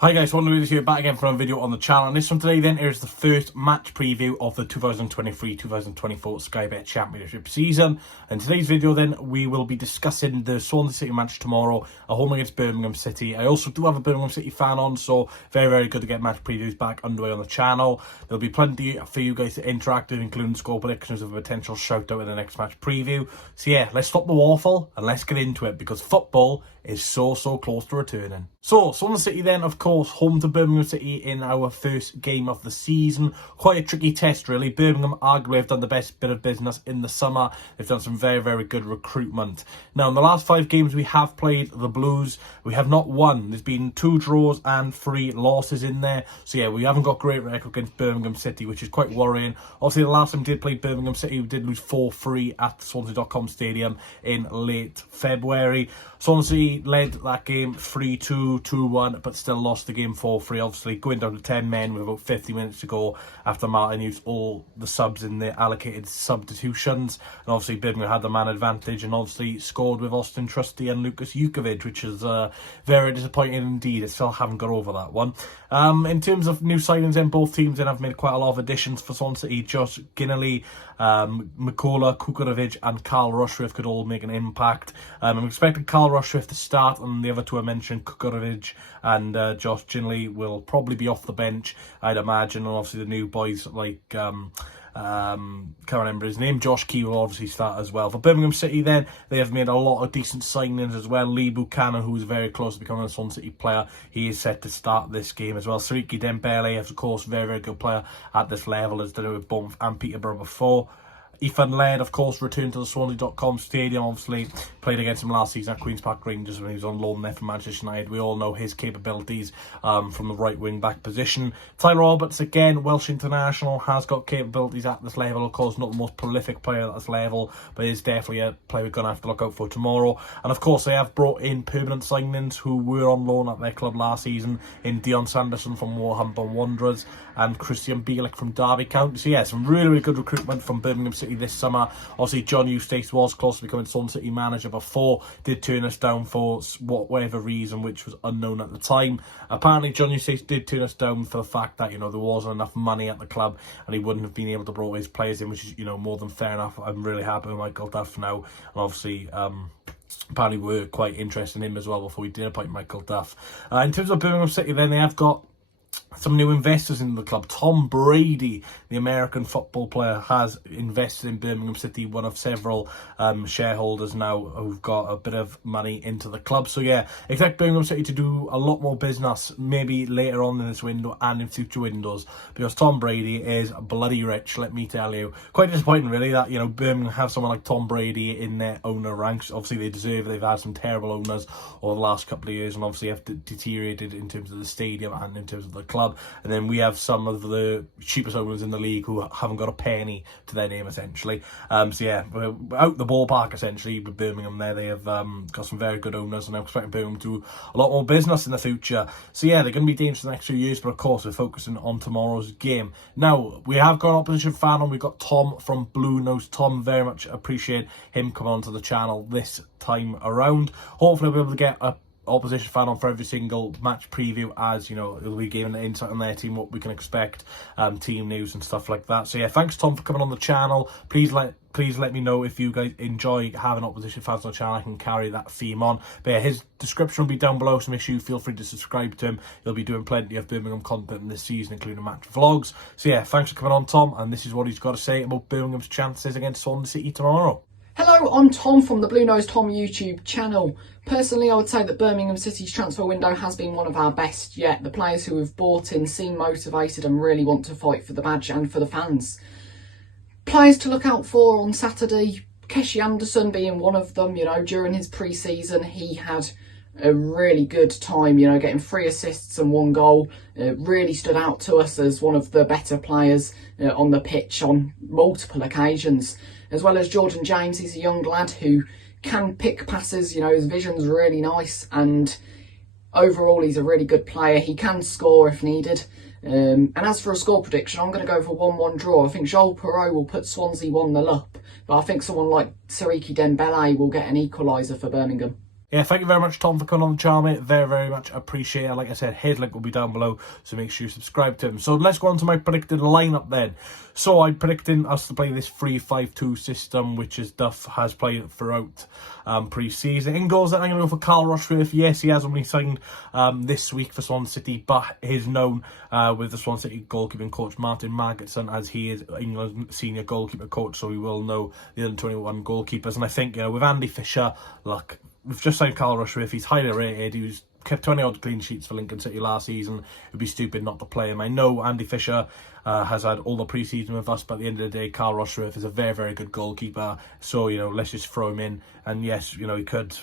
Hi guys, one of the here back again for a video on the channel, and this one today then is the first match preview of the 2023-2024 Sky Bet Championship season. And today's video then we will be discussing the Swansea City match tomorrow at home against Birmingham City. I also do have a Birmingham City fan on, so very good to get match previews back underway on the channel. There'll be plenty for you guys to interact with, including score predictions of a potential shout out in the next match preview. So yeah, let's stop the waffle and let's get into it, because football is so close to returning. So Swansea City then, of course, home to Birmingham City in our first game of the season. Quite a tricky test, really. Birmingham arguably have done the best bit of business in the summer. They've done some very good recruitment. Now, in the last 5 games we have played the Blues, we have not won. There's been 2 draws and 3 losses in there. So yeah, we haven't got a great record against Birmingham City, which is quite worrying. Obviously, the last time we did play Birmingham City, we did lose 4-3 at the Swansea.com Stadium in late February. Swansea led that game 3-2, 2-1, but still lost the game 4-3. Obviously, going down to 10 men with about 50 minutes to go after Martin used all the subs in the allocated substitutions. And obviously, Birmingham had the man advantage and obviously scored with Austin Trusty and Lucas Jukovic, which is very disappointing indeed. I still haven't got over that one. In terms of new signings, then both teams then have made quite a lot of additions for Swansea City. Josh Ginelly, Mikola Kukurovic and Carl Rushworth could all make an impact. I'm expecting Carl Rushworth to start, and the other two I mentioned, Kukurovic and Josh Ginelly, will probably be off the bench, I'd imagine. And obviously the new boys like can't remember his name, Josh Key, will obviously start as well. For Birmingham City then, they have made a lot of decent signings as well. Lee Buchanan, who is very close to becoming a Swansea City player, he is set to start this game as well. Swansea Dembele, of course, very good player at this level, as done it with Bournemouth and Peterborough before. Ethan Laird, of course, returned to the Swansea.com Stadium. Obviously, played against him last season at Queen's Park Rangers when he was on loan there from Manchester United. We all know his capabilities from the right wing-back position. Tyler Roberts, again, Welsh international, has got capabilities at this level. Of course, not the most prolific player at this level, but is definitely a player we're going to have to look out for tomorrow. And of course, they have brought in permanent signings who were on loan at their club last season, in Dion Sanderson from Wolverhampton Wanderers and Christian Bielik from Derby County. So yeah, some really good recruitment from Birmingham City this summer. Obviously, John Eustace was close to becoming Swansea City manager before, did turn us down for whatever reason, which was unknown at the time. Apparently, John Eustace did turn us down for the fact that, there wasn't enough money at the club and he wouldn't have been able to bring his players in, which is, more than fair enough. I'm really happy with Michael Duff now, and obviously, apparently we were quite interested in him as well before we did appoint Michael Duff. In terms of Birmingham City, then they have got some new investors in the club. Tom Brady, the American football player, has invested in Birmingham City, one of several shareholders now who've got a bit of money into the club. So yeah, expect Birmingham City to do a lot more business, maybe later on in this window and in future windows, because Tom Brady is bloody rich, let me tell you. Quite disappointing, really, that, Birmingham have someone like Tom Brady in their owner ranks. Obviously, they deserve it. They've had some terrible owners over the last couple of years, and obviously have deteriorated in terms of the stadium and in terms of the club. And then we have some of the cheapest owners in the league who haven't got a penny to their name, essentially. So yeah, we're out the ballpark, essentially, with Birmingham there. They have got some very good owners, and I'm expecting Birmingham to do a lot more business in the future. So yeah, they're going to be dangerous the next few years, but of course we're focusing on tomorrow's game. Now, we have got an opposition fan on. We've got Tom from Blue Nose. Tom, very much appreciate him coming onto the channel this time around. Hopefully we'll be able to get a opposition fan on for every single match preview, as it'll be giving an insight on their team, what we can expect, team news and stuff like that. So yeah, thanks Tom for coming on the channel. Please let me know if you guys enjoy having opposition fans on the channel. I can carry that theme on. But yeah, his description will be down below, so make sure you feel free to subscribe to him. He'll be doing plenty of Birmingham content in this season, including match vlogs. So yeah, thanks for coming on, Tom, and this is what he's got to say about Birmingham's chances against Swansea City tomorrow. Hello, I'm Tom from the Blue Nose Tom YouTube channel. Personally, I would say that Birmingham City's transfer window has been one of our best yet. The players who have bought in seem motivated and really want to fight for the badge and for the fans. Players to look out for on Saturday, Keshi Anderson being one of them. During his pre-season, he had a really good time, getting 3 assists and 1 goal. Really stood out to us as one of the better players on the pitch on multiple occasions. As well as Jordan James, he's a young lad who can pick passes, his vision's really nice, and overall he's a really good player. He can score if needed. And as for a score prediction, I'm going to go for 1-1 draw. I think Joel Perreault will put Swansea 1-0 up, but I think someone like Swansea Dembele will get an equaliser for Birmingham. Yeah, thank you very much, Tom, for coming on the channel, mate. Very, very much appreciated. Like I said, his link will be down below, so make sure you subscribe to him. So let's go on to my predicted lineup then. So I'm predicting us to play this 3-5-2 system, which is Duff has played throughout pre-season. In goals, I'm going to go for Carl Rushworth. Yes, he has only signed this week for Swansea City, but he's known with the Swansea City goalkeeping coach Martin Margetson, as he is England's senior goalkeeper coach, so we will know the other 21 goalkeepers. And I think, you know, with Andy Fisher, look, we've just signed Carl Rushworth. He's highly rated. He was kept 20 odd clean sheets for Lincoln City last season. It'd be stupid not to play him. I know Andy Fisher has had all the pre-season with us, but at the end of the day, Carl Rushworth is a very, very good goalkeeper. So, you know, let's just throw him in. And yes, you know, he could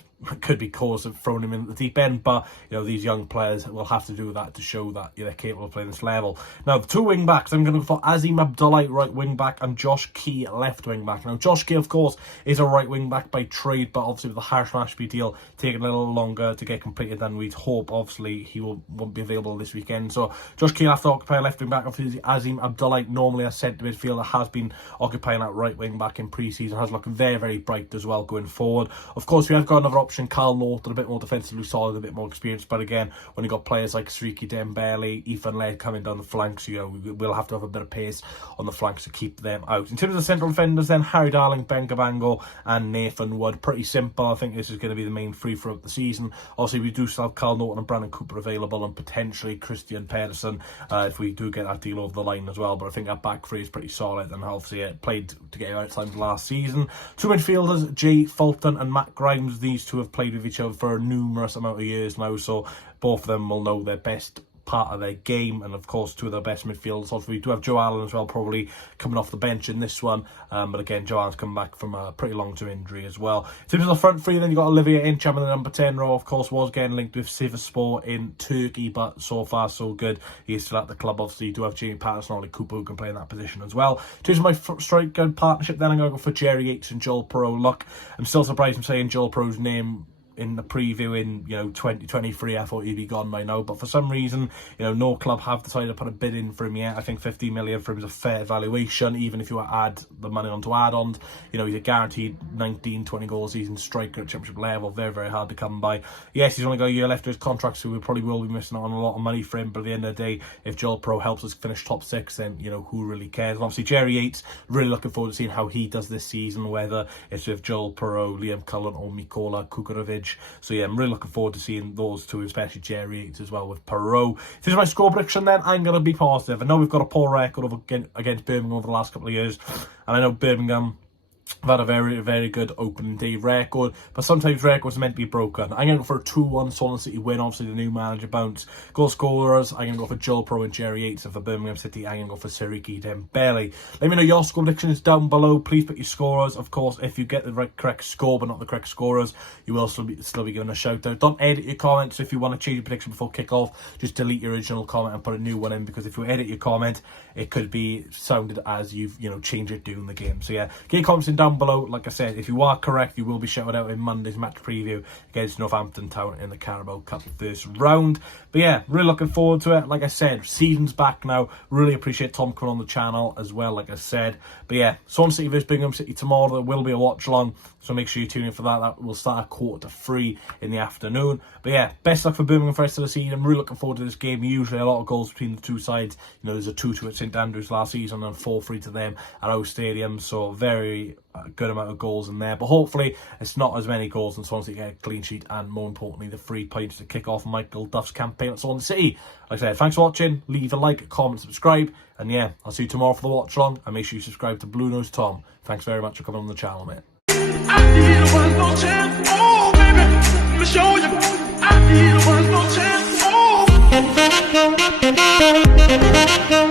be cause of throwing him in at the deep end, but you know, these young players will have to do that to show that they're capable of playing this level. Now, the two wing backs, I'm going to go for Azim Abdullah, right wing back, and Josh Key, left wing back. Now, Josh Key, of course, is a right wing back by trade, but obviously with the Harsh Mashby deal taking a little longer to get completed than we'd hope, obviously he won't be available this weekend. So Josh Key will have to occupy left wing back. Obviously, Azim Abdullah, normally a centre midfielder, has been occupying that right wing back in pre-season, has looked very, very bright as well going forward. Of course, we have got another option, Carl Norton, a bit more defensively solid, a bit more experienced, but again, when you got players like Sriki Dembele, Ethan Laird coming down the flanks, you know, we'll have to have a bit of pace on the flanks to keep them out. In terms of the central defenders then, Harry Darling, Ben Gabango and Nathan Wood. Pretty simple. I think this is going to be the main three throughout the season. Obviously, we do still have Carl Norton and Brandon Cooper available, and potentially Christian Pedersen if we do get that deal over the line as well, but I think that back three is pretty solid, and obviously it played to get out times last season. Two midfielders, Jay Fulton and Matt Grimes. These two have played with each other for a numerous amount of years now, so both of them will know their best part of their game, and of course two of their best midfielders. Also, we do have Joe Allen as well, probably coming off the bench in this one, but again, Joe Allen's come back from a pretty long-term injury as well. In terms of the front three, then you got Olivier Incham in the number 10 row. Of course, was getting linked with Sivasspor in Turkey, but so far so good. He's still at the club. Obviously, you do have Jamie Patterson and Ollie Cooper who can play in that position as well. In terms of my striker partnership, then I'm going to go for Jerry Yates and Joel Perreault. Look, I'm still surprised I'm saying Joel Perreault's name in the preview in 2023. I thought he'd be gone by now, but for some reason, no club have decided to put a bid in for him yet. I think 15 million for him is a fair valuation, even if you add the money onto add-ons. He's a guaranteed 19-20 goal season striker at championship level. Very, very hard to come by. Yes, he's only got a year left to his contract, so we probably will be missing out on a lot of money for him, but at the end of the day, if Joel Perreault helps us finish top 6, then who really cares? And obviously Jerry Yates, really looking forward to seeing how he does this season, whether it's with Joel Perreault, Liam Cullen or Mikola Kukurovic. So yeah, I'm really looking forward to seeing those two, especially Jerry Yates as well with Perreault. This is my score prediction then. I'm going to be positive. I know we've got a poor record against Birmingham over the last couple of years, and I know Birmingham have had a very, very good opening day record, but sometimes records are meant to be broken. I'm going to go for a 2-1 Swansea City win. Obviously, the new manager bounce. Goal scorers, I'm going to go for Joel Perreault and Jerry Yates, and for Birmingham City, I'm going to go for Sriki Dembele. Let me know your score predictions down below. Please put your scorers. Of course, if you get the correct score but not the correct scorers, you will still be given a shout out. Don't edit your comments. If you want to change your prediction before kickoff, just delete your original comment and put a new one in, because if you edit your comment, it could be sounded as you've changed it during the game. So yeah, get your comments in down below. Like I said, if you are correct, you will be shouted out in Monday's match preview against Northampton Town in the Carabao Cup first round. But yeah, really looking forward to it. Like I said, season's back now. Really appreciate Tom coming on the channel as well, like I said. But yeah, Swansea City vs Birmingham City tomorrow. There will be a watch along, so make sure you tune in for that. That will start at 2:45 in the afternoon. But yeah, best luck for Birmingham for the rest of the season. I'm really looking forward to this game. Usually a lot of goals between the two sides. There's a 2-2 at St Andrews last season and 4-3 to them at our stadium. So very good amount of goals in there. But hopefully it's not as many goals, and Swansea get a clean sheet, and more importantly, the 3 points to kick off Michael Duff's campaign at Swansea City. Like I said, thanks for watching. Leave a like, comment, subscribe. And yeah, I'll see you tomorrow for the watch along. And make sure you subscribe to Blue Nose Tom. Thanks very much for coming on the channel, mate. No chance. Oh, baby, let me show you. I need a one, no chance. Oh.